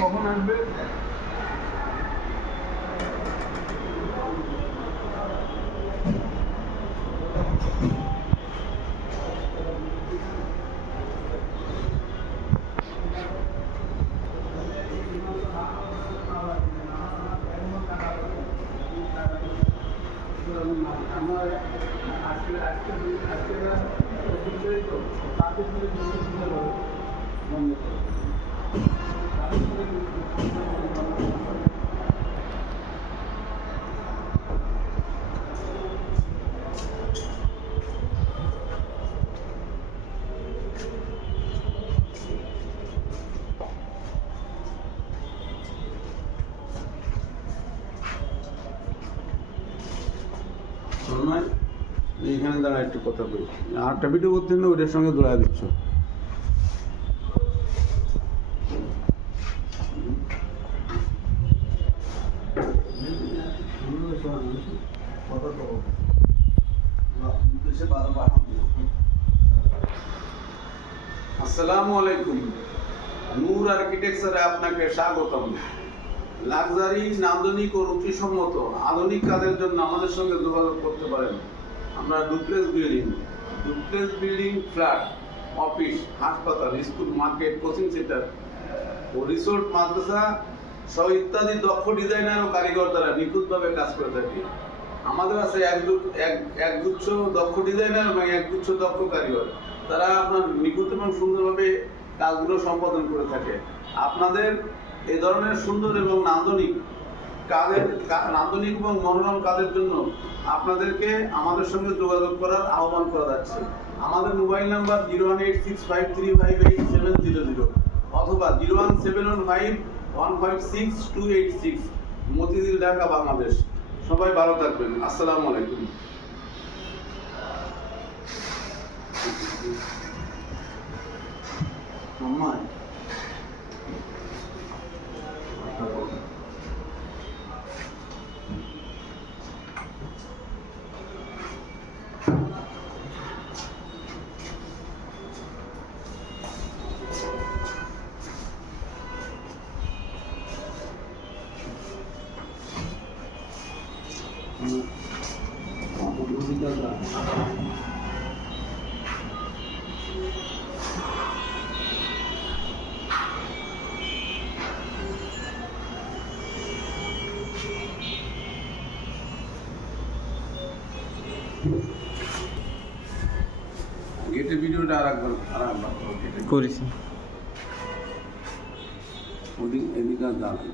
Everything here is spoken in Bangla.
কখন আসবে? আমার আজকে আজকে আজকে তো তাকে বন্ধ করে এইখানে দাঁড়া একটু কথা বলি। আরেকটা ভিডিও করতে না ওইটার সঙ্গে দৌড়া দিচ্ছ। আসসালামু আলাইকুম। নূর আর্কিটেকচারে আপনাকে স্বাগতম। লাক্সারি, নান্দনিক ও রুচিসম্মত আধুনিক কাজের জন্য আমাদের সঙ্গে যোগাযোগ করতে পারেন। আমরা ডুপ্লেক্স বিল্ডিং, ফ্ল্যাট, অফিস, হাসপাতাল, স্কুল, মার্কেট, কোচিং সেন্টার ও রিসোর্ট, মাদ্রাসা সহ ইত্যাদি দক্ষ ডিজাইনার ও কারিগর দ্বারা নিখুঁতভাবে কাজ করে থাকি। আমাদের আছে একগুচ্ছ দক্ষ ডিজাইনার এবং একগুচ্ছ দক্ষ কারিগর। তারা আপনার নিখুঁত এবং সুন্দরভাবে কাজগুলো সম্পাদন করে থাকে। আপনাদের এই ধরনের সুন্দর এবং নান্দনিক এবং মনোরম কাজের জন্য আপনাদেরকে আমাদের সঙ্গে যোগাযোগ করার আহ্বান করা যাচ্ছে। আমাদের মোবাইল নাম্বার 01865358700 অথবা 01715156286, মতিঝিল, ঢাকা, বাংলাদেশ। সবাই ভালো থাকবেন। আসসালামু আলাইকুম। গেটের ভিডিওটা আরেকবার করেছি। ওদিক এদিকে দাঁড়াবে।